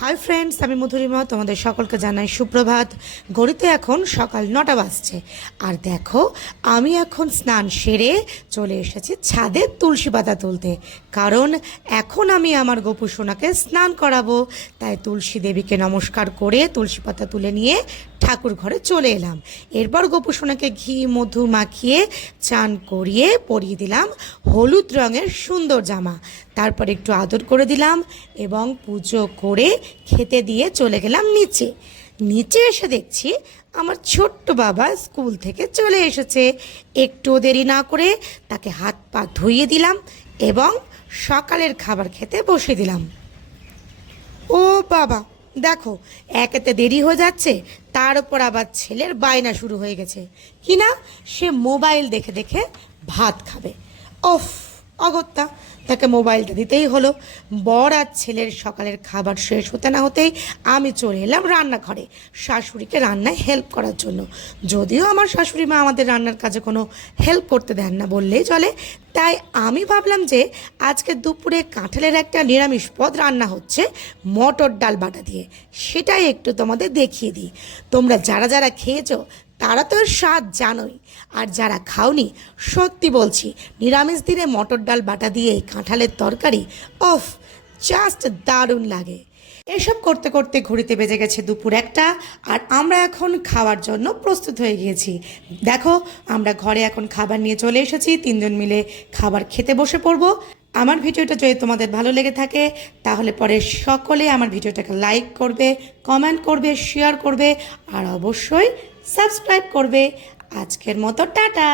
Hi friends, আমি মধুরিমা। তোমাদের সকলকে জানাই সুপ্রভাত। ঘড়িতে এখন সকাল 9টা বাজছে। আর দেখো, আমি এখন স্নান সেরে চলে এসেছি ছাদে তুলসী পাতা তুলতে। কারণ এখন আমি আমার গোপু সোনাকে স্নান করাবো। তাই তুলসী দেবীকে নমস্কার করে তুলসী পাতা তুলে নিয়ে ঠাকুর ঘরে চলে এলাম। এরপর গোপু সোনাকে ঘি মধু মাখিয়ে চান করিয়ে পরিয়ে দিলাম হলুদ রঙের সুন্দর জামা। তারপর একটু আদর করে দিলাম এবং পুজো করে খেতে দিয়ে চলে গেলাম নিচে। নিচে এসে দেখছি আমার ছোট্ট বাবা স্কুল থেকে চলে এসেছে। একটু দেরি না করে তাকে হাত পা ধুইয়ে দিলাম এবং সকালের খাবার খেতে বসে দিলাম। ও বাবা, দেখো, একেতে দেরি হয়ে যাচ্ছে, তার উপর আবার ছেলের বায়না শুরু হয়ে গেছে কিনা সে মোবাইল দেখে দেখে ভাত খাবে। ওফ, অগত্যা, তাকে মোবাইলটা দিতেই হলো। বর আর ছেলের সকালের খাবার শেষ হতে না হতেই আমি চলে এলাম রান্নাঘরে শাশুড়িকে রান্নায় হেল্প করার জন্য। যদিও আমার শাশুড়ি মা আমাদের রান্নার কাজে কোনো হেল্প করতে দেন না বললেই চলে। তাই আমি ভাবলাম যে আজকে দুপুরে কাঁঠালের একটা নিরামিষ পদ রান্না হচ্ছে মটর ডাল বাটা দিয়ে, সেটাই একটু তোমাদের দেখিয়ে দিই। তোমরা যারা যারা খেয়েছো তারা তো এর স্বাদ জানোই, আর যারা খাওনি সত্যি বলছি, নিরামিষ দিনে মটর ডাল বাটা দিয়ে এই কাঁঠালের তরকারি অফ, জাস্ট দারুণ লাগে। এসব করতে করতে ঘড়িতে বেজে গেছে দুপুর 1টা, আর আমরা এখন খাওয়ার জন্য প্রস্তুত হয়ে গিয়েছি। দেখো, আমরা ঘরে এখন খাবার নিয়ে চলে এসেছি, 3জন মিলে খাবার খেতে বসে পড়বো। আমার ভিডিওটা যদি তোমাদের ভালো লেগে থাকে তাহলে পরে সকলে আমার ভিডিওটাকে লাইক করবে, কমেন্ট করবে, শেয়ার করবে আর অবশ্যই সাবস্ক্রাইব করবে। আজকের মতো টাটা।